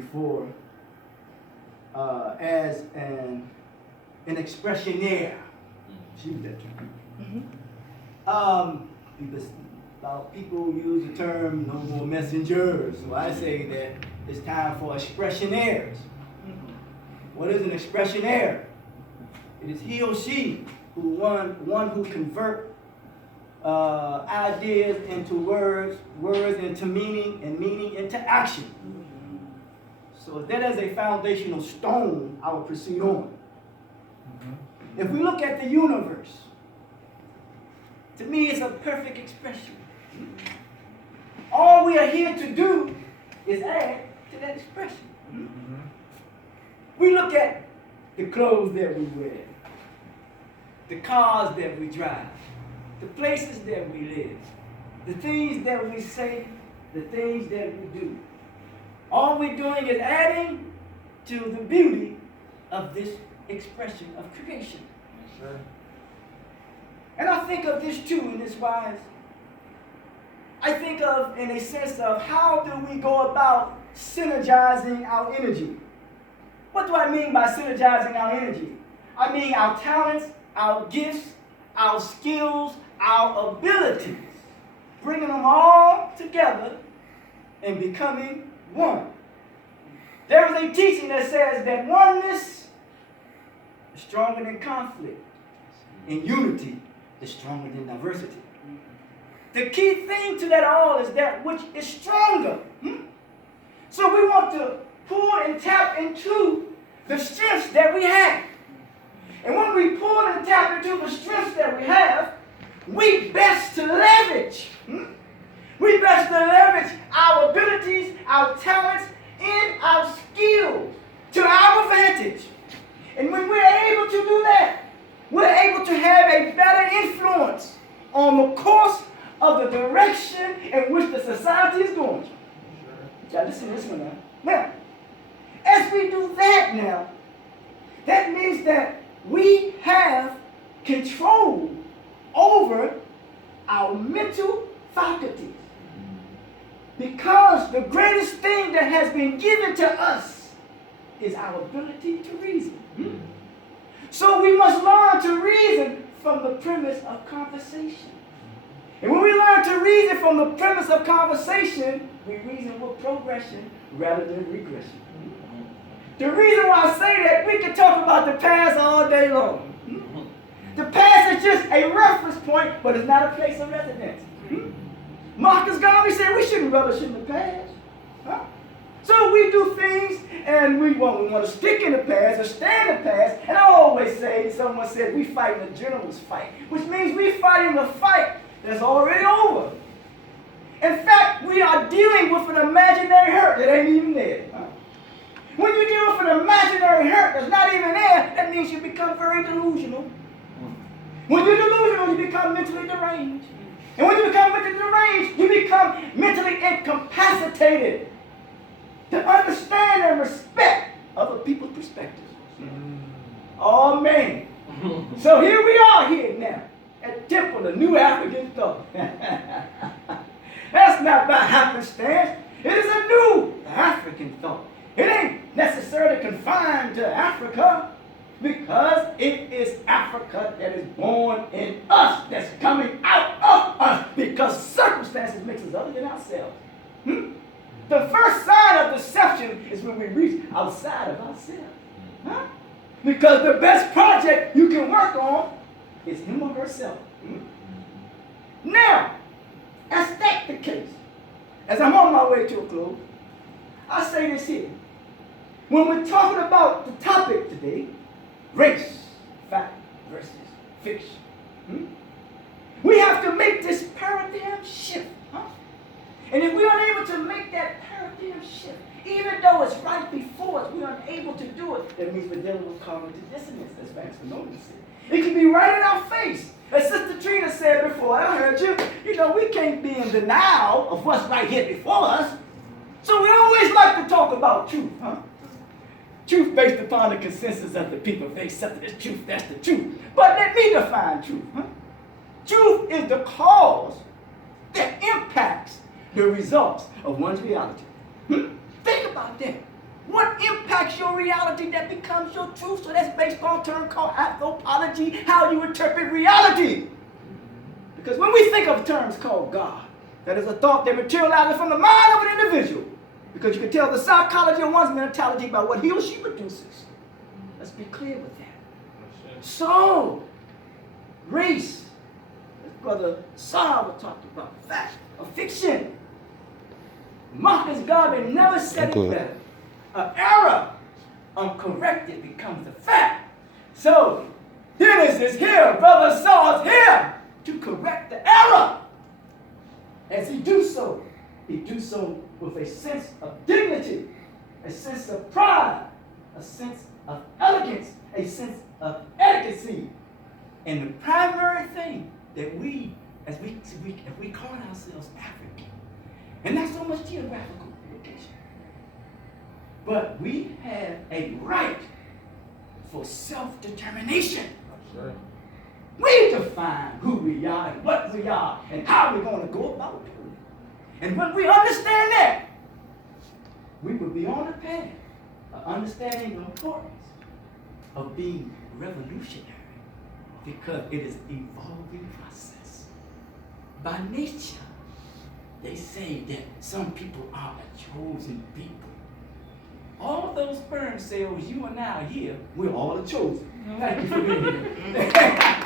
before as an expressionaire. She used that term. Because people use the term no more messengers. So I say that it's time for expressionaires. What is an expressionaire? It is he or she who one who convert ideas into words into meaning, and meaning into action. So that is a foundational stone, I will proceed on. If we look at the universe, to me it's a perfect expression. All we are here to do is add to that expression. We look at the clothes that we wear, the cars that we drive, the places that we live, the things that we say, the things that we do. All we're doing is adding to the beauty of this expression of creation. Sure. And I think of this too in this wise. I think of in a sense of how do we go about synergizing our energy. What do I mean by synergizing our energy? I mean our talents, our gifts, our skills, our abilities. Bringing them all together and becoming one. There is a teaching that says that oneness is stronger than conflict, and unity is stronger than diversity. The key thing to that all is that which is stronger. So we want to pull and tap into the strengths that we have. And when we pull and tap into the strengths that we have, we best to leverage. We best to leverage our abilities, our talents, and our skills to our advantage. And when we're able to do that, we're able to have a better influence on the course of the direction in which the society is going. Yeah, listen to this one now. Now, as we do that now, that means that we have control over our mental faculties. Because the greatest thing that has been given to us is our ability to reason. So we must learn to reason from the premise of conversation. And when we learn to reason from the premise of conversation, we reason with progression rather than regression. The reason why I say that, we can talk about the past all day long. The past is just a reference point, but it's not a place of residence. Marcus Garvey said we shouldn't relish in the past. So we do things and we want to stick in the past or stay in the past. And I always say, someone said, we fight in a general's fight, which means we fighting a fight that's already over. In fact, we are dealing with an imaginary hurt that ain't even there. When you deal with an imaginary hurt that's not even there, that means you become very delusional. When you're delusional, you become mentally deranged. And when you become mentally deranged, you become mentally incapacitated to understand and respect other people's perspectives. Oh, man. So here we are here now at Temple, the New African Thought. That's not by happenstance. It is a new African thought. It ain't necessarily confined to Africa, because it is Africa that is born in us, that's coming out of us, because circumstances makes us other than ourselves. The first sign of deception is when we reach outside of ourselves. Because the best project you can work on is him or herself. Now, as that the case, as I'm on my way to a close, I say this here. When we're talking about the topic today, race, fact versus fiction, we have to make this paradigm shift. And if we aren't able to make that paradigm shift, even though it's right before us, we aren't able to do it, that means we're dealing with cognitive dissonance, as Vance Spinoza said. It can be right in our face. As Sister Trina said before, I heard you, we can't be in denial of what's right here before us. So we always like to talk about truth, Truth based upon the consensus of the people. If they accept it as truth, that's the truth. But let me define truth. Truth is the cause that impacts the results of one's reality. Think about that. What impacts your reality that becomes your truth? So that's based on a term called anthropology, how you interpret reality. Because when we think of terms called God, that is a thought that materializes from the mind of an individual. Because you can tell the psychology of one's mentality by what he or she produces. Let's be clear with that. So, race, as Brother Saba talked about, fact or fiction. Marcus Garvey never said it better. An error uncorrected becomes a fact. So, Dennis is here, Brother Saul is here to correct the error. As he do so with a sense of dignity, a sense of pride, a sense of elegance, a sense of etiquette. And the primary thing that we call ourselves African, and not so much geographical location, but we have a right for self-determination. Sure. We define who we are and what we are and how we're going to go about doing it. And when we understand that, we will be on the path of understanding the importance of being revolutionary, because it is an evolving process. By nature, they say that some people are a chosen people. All those sperm cells, you and I are here, we're all the chosen. Thank you for being here.